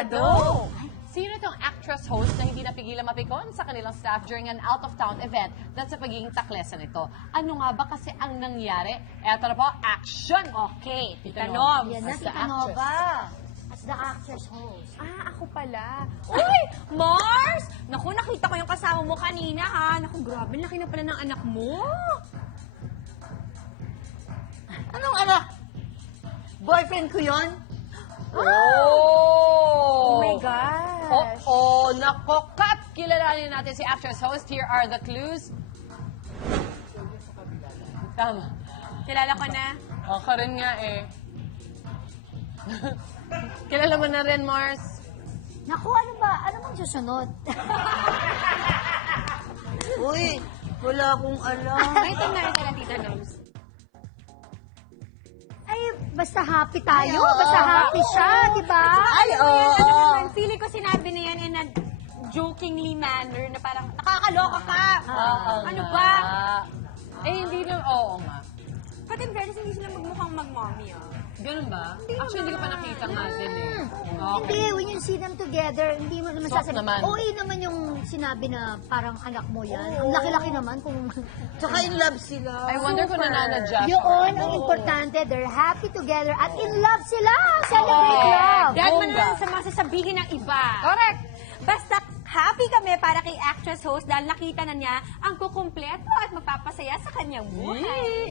Abogado. Sino itong actress host na hindi napigilan mapikon sa kanilang staff during an out-of-town event dahil sa pagiging taklesa nito? Ano nga ba kasi ang nangyari? Eto na po, action! Okay, Tita Tita Nobs. Nobs. Yan na, As the Tita Nova. As the actress host. Ako pala. Uy, Mars! Naku, nakita ko yung kasama mo kanina, ha? Naku, grabe, laki na pala ng anak mo. Anong anak? Boyfriend ko yon? Oh my gosh. Oo, nako, cut! Kilalanin natin si actress host. Here are the clues. Tama. Kilala ko na. Ako rin nga eh. Kilala mo na rin, Mars. Naku, ano ba? Ano bang susunod? Uy, wala akong alam. Ito na rin sila, Tita Nobs. Ay, basta happy tayo. Ay, oo. Basta happy siya, di ba? Ay, oo. Ano naman, feeling ko sinabi na yan in a jokingly manner na parang nakakaloka ka. Ano ba? Eh, hindi na, oo nga. But in fairness, hindi sila magmukhang mag-mommy, ah. Ganun ba? Actually, hindi ko pa nakita nga din eh. Hindi, when you see them together, hindi mo naman Soft sasabihin. naman. Oo, naman yung sinabi na parang anak mo yan. Ang laki-laki naman kung... Tsaka in love sila. I wonder kung nananadjust. Yun, ang importante, they're happy together at in love sila. Celebrate love. Dahil man Bongga. lang sa mga sasabihin ng iba. Correct! Basta happy kami para kay actress host dahil nakita na niya ang kukumpleto at magpapasaya sa kanyang buhay.